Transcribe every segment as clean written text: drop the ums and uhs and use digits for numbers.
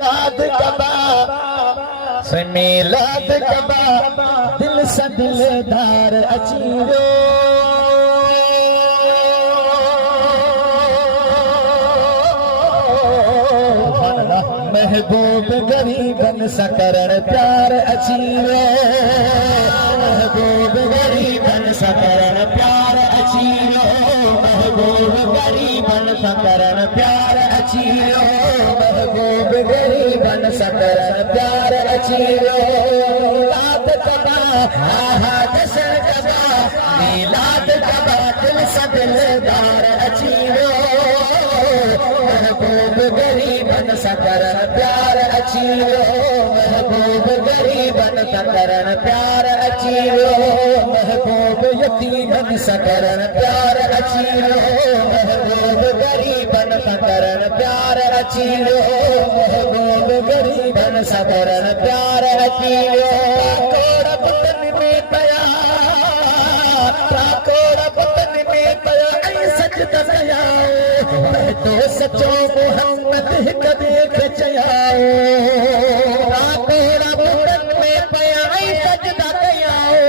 मिलाद कबा मिलाद कबा दिल सा दिलदार अची वियो महबूब गरीबन सा करण प्यार अची वियो महबूब गरीबन सा करण प्यार अची वियो महबूब गरीबन सा करण प्यार अची वियो महबूब गरीबन सा करण प्यार अची वियो मिलाद कबा हा जश्न कबा मिलाद कबा दिल सा दिलदार अची वियो महबूब गरीबन सा करण प्यार अची वियो महबूब गरीबन सा करण प्यार अची वियो महबूब यतीमन सा करण प्यार अची वियो महबूब गरीबन सा करण प्यार अची वियो महबूब गरीबन सा करण प्यार अची वियो कोड़ पुतन में पया कोड़ पुतन में पया ऐं सजदा कया तो सचो मोहम्मद हिक देख चयाओ कोड़ा पुतन में पया ऐं सजदा कयाओ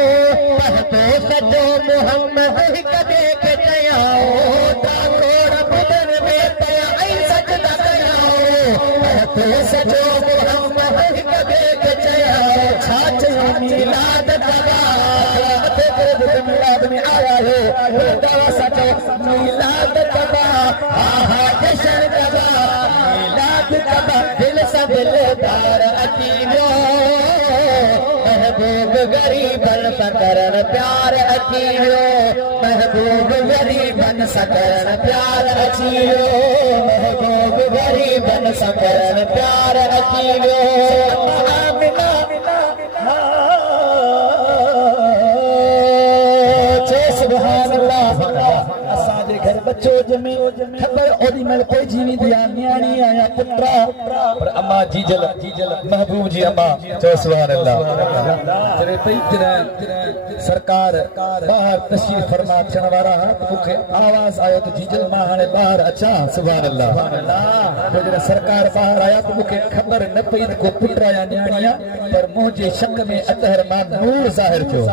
तो सचो मोहम्मद हिक देख चयाओ कोड़ा पुतन में पया ऐं सजदा कयाओ तो सचो मोहम्मद हिक देख चयाओ छा चयो मिलाद कबा मिलाद में आया है दवा सचो मिलाद कबा आहा जश्न कबा मिलाद कबा दिल सा दिलदार अची वियो महबूब गरीबन सा करण प्यार अची वियो महबूब गरीबन सा करण प्यार अची वियो महबूब गरीबन सा करण प्यार अची वियो आमिना सुभान अल्लाह असांजे घर बच्चो जमे खबर ओडी मल कोई जीवी दिया न्याणी आया पुत्रा पर अम्मा जीजल महबूब जी अम्मा चो सुभान अल्लाह जरे पई सरकार बाहर तशरीफ फरमा थियण वारा मुखे आवाज आयो तो जीजल मां हाने बाहर अचा सुभान अल्लाह तो जरे सरकार बाहर आया तो मुखे खबर न पई को पुत्रा या न्याणीया पर मुझे शक में अतहर मां नूर ज़ाहिर थियो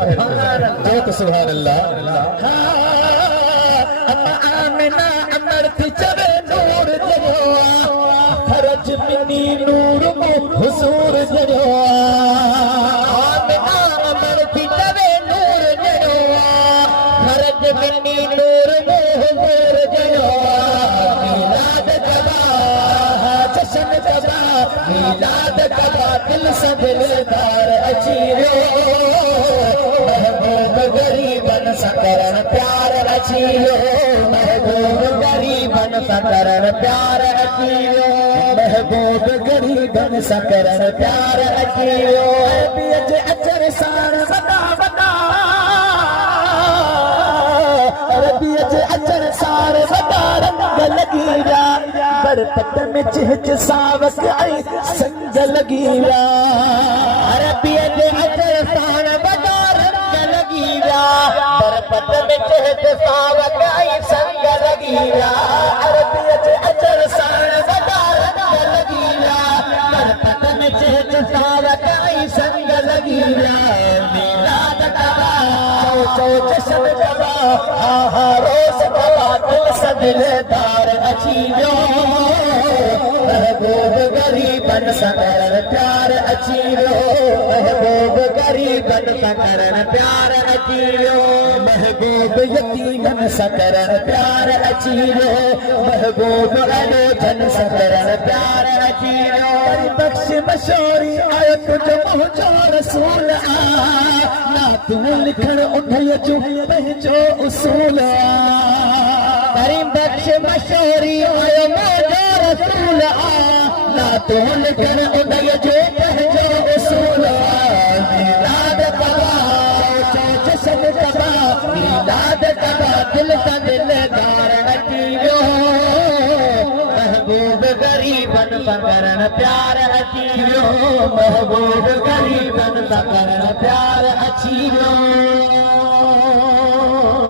जो तो सुभान अल्लाह अम्मा आमिना अमर थी चवे नूर जरियो फरज मिनी नूर मु हुजूर जरियो आमिना अमर थी चवे नूर जरियो फरज मिनी नूर मु हुजूर जरियो मिलाद कबा जश्न कबा मिलाद कबा दिल सा दिलदार अची वियो महबूब गरीबन सा करण प्यार अची वियो महबूब गरीबन सा करण प्यार अची वियो महबूब गरीबन सा करण प्यार अची वियो बीज अचर साण वॾा वॾा बीज अचर साण वॾा रंग लॻी विया पर पत में चिहच सावक ऐं संग लॻी विया बीज अचर साण वॾा रंग लॻी विया पर पत में चिहच सावक ऐं संग लॻी विया बीज अचर साण वॾा रंग लॻी विया पर पत में चिहच सावक ऐं संग लॻी विया मिलाद कबा चो जश्न कबा आहा रोज़ कबा दिल सा दिलदार अची वियो महबूब गरीबन सा करण प्यार अची वियो महबूब गरीबन सा करण प्यार अची वियो महबूब यतीमन सा करण प्यार अची वियो महबूब अनोजन सा करण प्यार अची वियो बख्श मशोरी आयो तुझो मुंहिंजो रसूल आ ना तू लिखण उन्हीअ जो पंहिंजो उसूल आ करीम बख्श मशोरी आयो मुंहिंजो रसूल आ ना तू लिखण उन्हीअ जो पंहिंजो उसूल आ मिलाद कबा चो जश्न कबा मिलाद कबा दिल सा दिलदार अची वियो महबूब गरीबन सा करण प्यार अची वियो महबूब गरीबन सा करण प्यार अची वियो